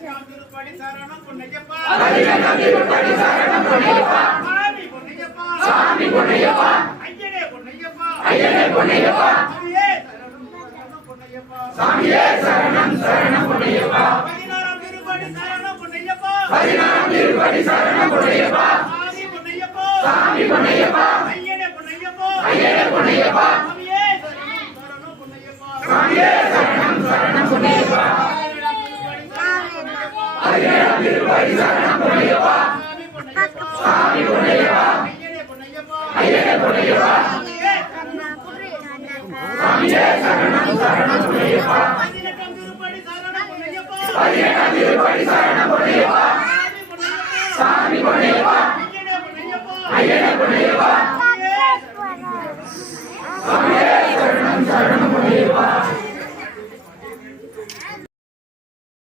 திருப்படி சரணம் பொன்னையப்பா திருப்படி சரணம் பொன்னையப்பா சாமி பொன்னையப்பா சாமி பொன்னையப்பா ஐயனே பொன்னையப்பா ஐயனே பொன்னையப்பா சாமியே சரணம் சரணம் பொன்னையப்பா சாமியே சரணம் சரணம் பொன்னையப்பா 16ஆம் திருப்படி சரணம் பொன்னையப்பா 16ஆம் திருப்படி சரணம் பொன்னையப்பா சாமி பொன்னையப்பா சாமி பொன்னையப்பா ஐயனே பொன்னையப்பா ஐயனே பொன்னையப்பா சாமியே சரணம் சரணம் பொன்னையப்பா 17ஆம் திருப்படி சரணம் பொன்னையப்பா சாமி பொன்னையப்பா ஐயனே பொன்னையப்பா சாமியே சரணம் சரணம் பொன்னையப்பா 18ஆம் திருப்படி சரணம் பொன்னையப்பா 18ஆம் திருப்படி சரணம் பொன்னையப்பா சாமி பொன்னையப்பா ஐயனே பொன்னையப்பா